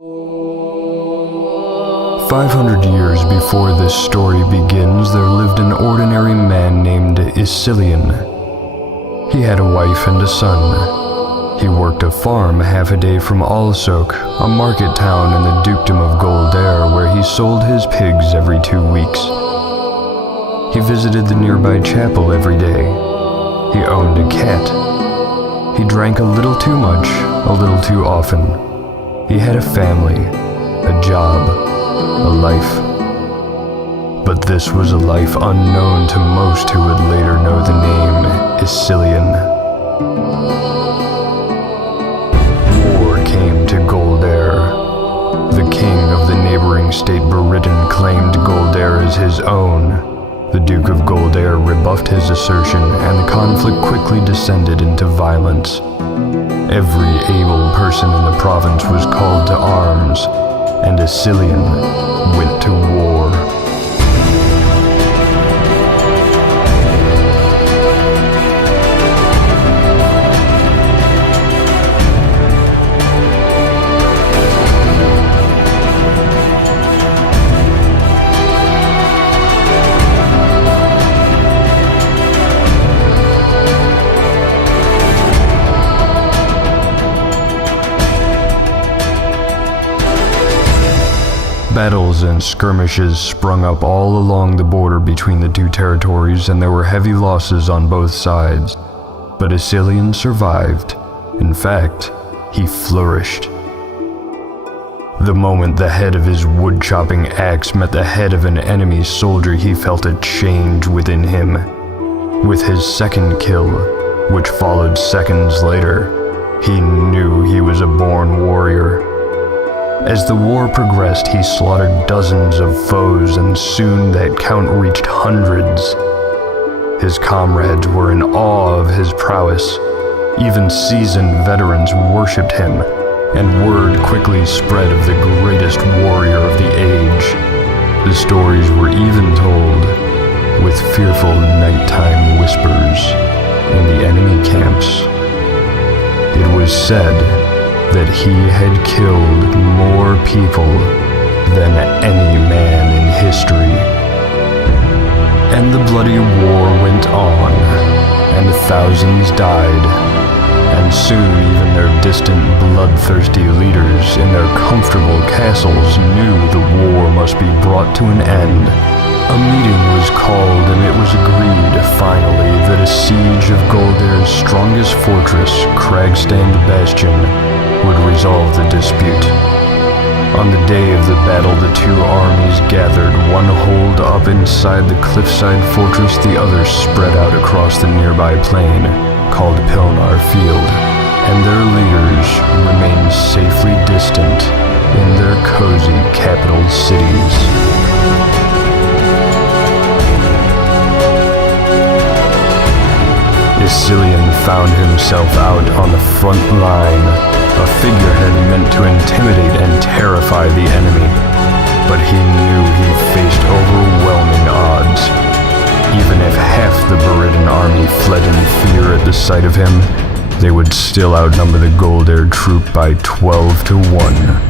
500 years before this story begins, there lived an ordinary man named Isilion. He had a wife and a son. He worked a farm half a day from Aulsoak, a market town in the dukedom of Goldaire, where he sold his pigs every 2 weeks. He visited the nearby chapel every day. He owned a cat. He drank a little too much, a little too often. He had a family, a job, a life. But this was a life unknown to most who would later know the name Isilion. War came to Goldaire. The king of the neighbouring state Buridden claimed Goldaire as his own. The Duke of Goldaire rebuffed his assertion, and the conflict quickly descended into violence. Every able person in the province was called to arms, and Isilion went to war. Battles and skirmishes sprung up all along the border between the two territories, and there were heavy losses on both sides. But Isilion survived. In fact, he flourished. The moment the head of his wood-chopping axe met the head of an enemy soldier, he felt a change within him. With his second kill, which followed seconds later, he knew he was a born warrior. As the war progressed, he slaughtered dozens of foes, and soon that count reached hundreds. His comrades were in awe of his prowess. Even seasoned veterans worshipped him, and word quickly spread of the greatest warrior of the age. The stories were even told, with fearful nighttime whispers, in the enemy camps. It was said that he had killed more people than any man in history. And the bloody war went on, and thousands died, and soon even their distant bloodthirsty leaders in their comfortable castles knew the war must be brought to an end. A meeting was called, and it was agreed, finally, that a siege of Goldaire's strongest fortress, Cragstand Bastion, would resolve the dispute. On the day of the battle, the two armies gathered, one holed up inside the cliffside fortress, the other spread out across the nearby plain, called Pilnar Field, and their leaders remained safely distant in their cozy capital cities. Isilion found himself out on the front line, a figurehead meant to intimidate and terrify the enemy. But he knew he faced overwhelming odds. Even if half the Buridden army fled in fear at the sight of him, they would still outnumber the Goldaire troop by 12 to 1.